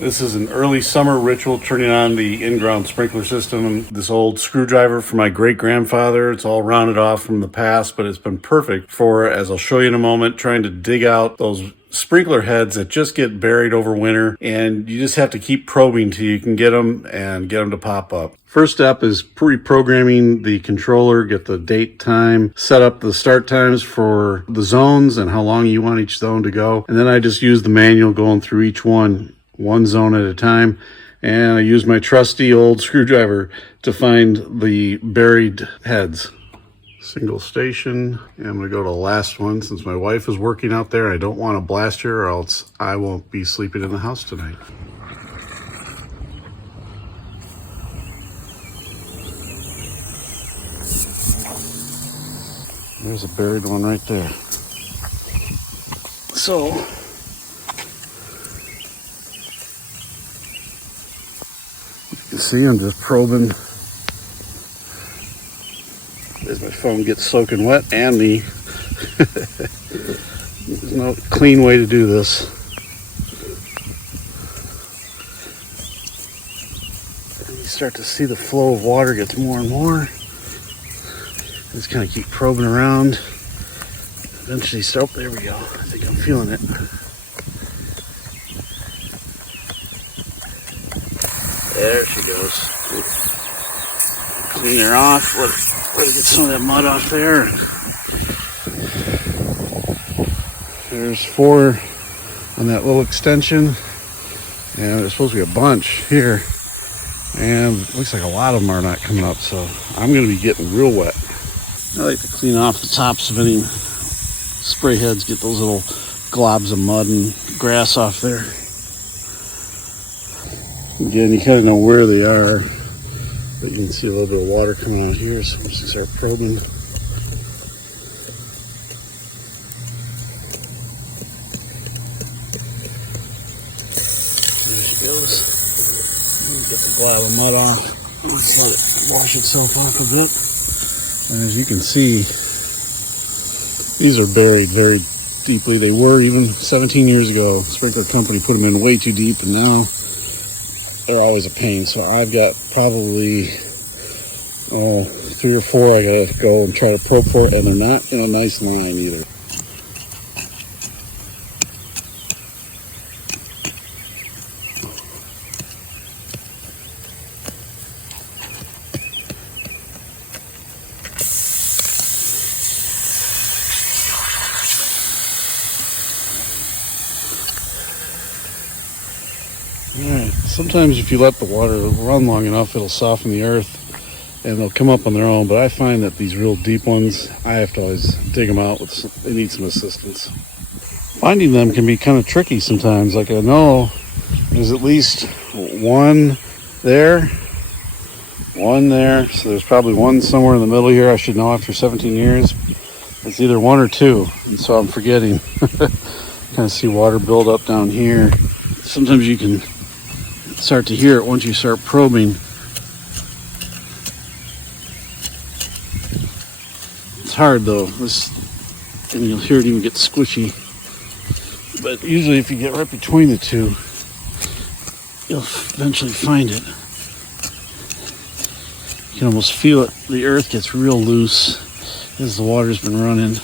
This is an early summer ritual, turning on the in-ground sprinkler system. This old screwdriver from my great-grandfather. It's all rounded off from the past, but it's been perfect for, as I'll show you in a moment, trying to dig out those sprinkler heads that just get buried over winter, and you just have to keep probing till you can get them and get them to pop up. First step is pre-programming the controller, get the date, time, set up the start times for the zones and how long you want each zone to go. And then I just use the manual going through each one zone at a time. And I use my trusty old screwdriver to find the buried heads. Single station, and I'm gonna go to the last one since my wife is working out there. I don't want to blast her or else I won't be sleeping in the house tonight. There's a buried one right there. So, you can see I'm just probing as my phone gets soaking wet and me. There's no clean way to do this. And you start to see the flow of water gets more and more. Just kind of keep probing around. Eventually stop. There we go. I think I'm feeling it. There she goes. Clean her off. Let her get some of that mud off there. There's 4 on that little extension, and there's supposed to be a bunch here. And it looks like a lot of them are not coming up, so I'm going to be getting real wet. I like to clean off the tops of any spray heads, get those little globs of mud and grass off there. Again, you kind of know where they are, but you can see a little bit of water coming out here, so I'm just going to start probing. There she goes. Get the glob of mud off. Let's let it wash itself off a bit. And as you can see, these are buried very deeply. They were even 17 years ago. The sprinkler company put them in way too deep, and now they're always a pain. So I've got probably 3 or 4 I gotta go and try to probe for, and they're not in a nice line either. Alright, sometimes if you let the water run long enough, it'll soften the earth and they'll come up on their own, but I find that these real deep ones, I have to always dig them out. They need some assistance. Finding them can be kind of tricky sometimes. Like I know there's at least one there, so there's probably one somewhere in the middle here. I should know after 17 years. It's either 1 or 2, and so I'm forgetting. Kind of see water build up down here. Sometimes you can start to hear it once you start probing. It's hard though, and you'll hear it even get squishy. But usually if you get right between the two, you'll eventually find it. You can almost feel it. The earth gets real loose as the water's been running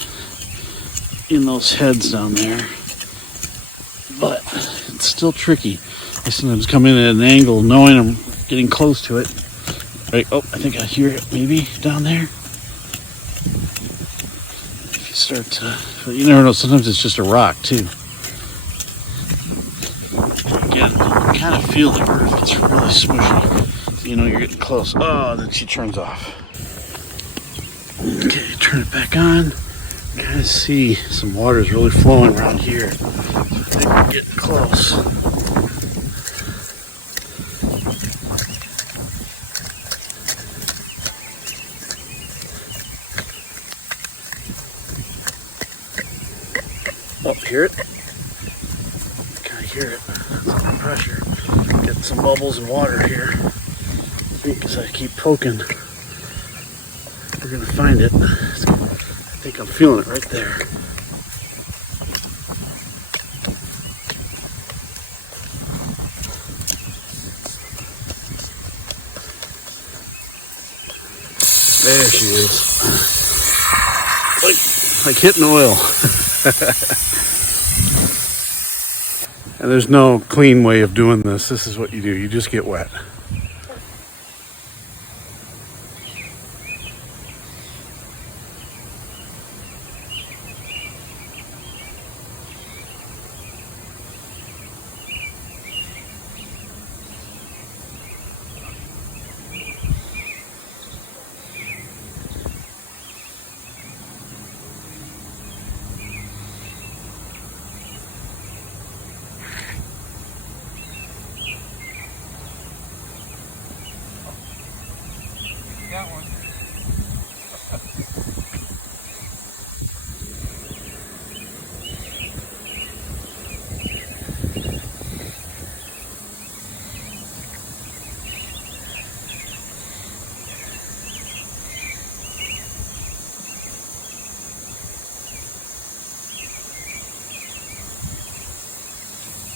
in those heads down there. But it's still tricky. I sometimes come in at an angle knowing I'm getting close to it. Right, oh, I think I hear it maybe down there. If you start to, you never know, sometimes it's just a rock too. Again, you kind of feel the earth, it's really smushy. So you know you're getting close. Oh, and then she turns off. Okay, turn it back on. Kind of see some water is really flowing around here. So I think we're getting close. Oh, hear it? Kind of hear it. That's all the pressure. Getting some bubbles and water here. I think as I keep poking, we're gonna find it. I think I'm feeling it right there. There she is. Like hitting oil. And there's no clean way of doing this. This is what you do. You just get wet. Got one.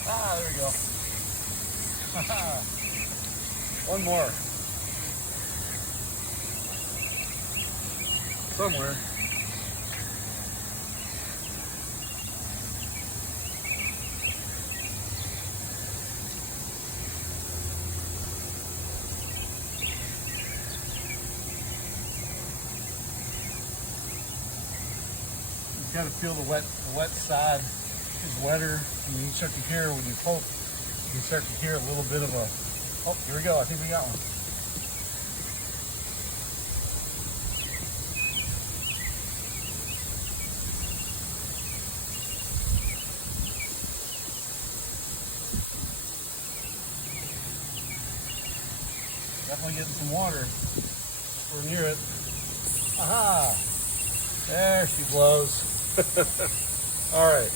Ah, there we go. One more. Somewhere. You got to feel the wet side is wetter, and you start to hear when you poke. You can start to hear a little bit of a. Oh, here we go. I think we got one. Definitely getting some water. We're near it. Aha! There she blows. All right.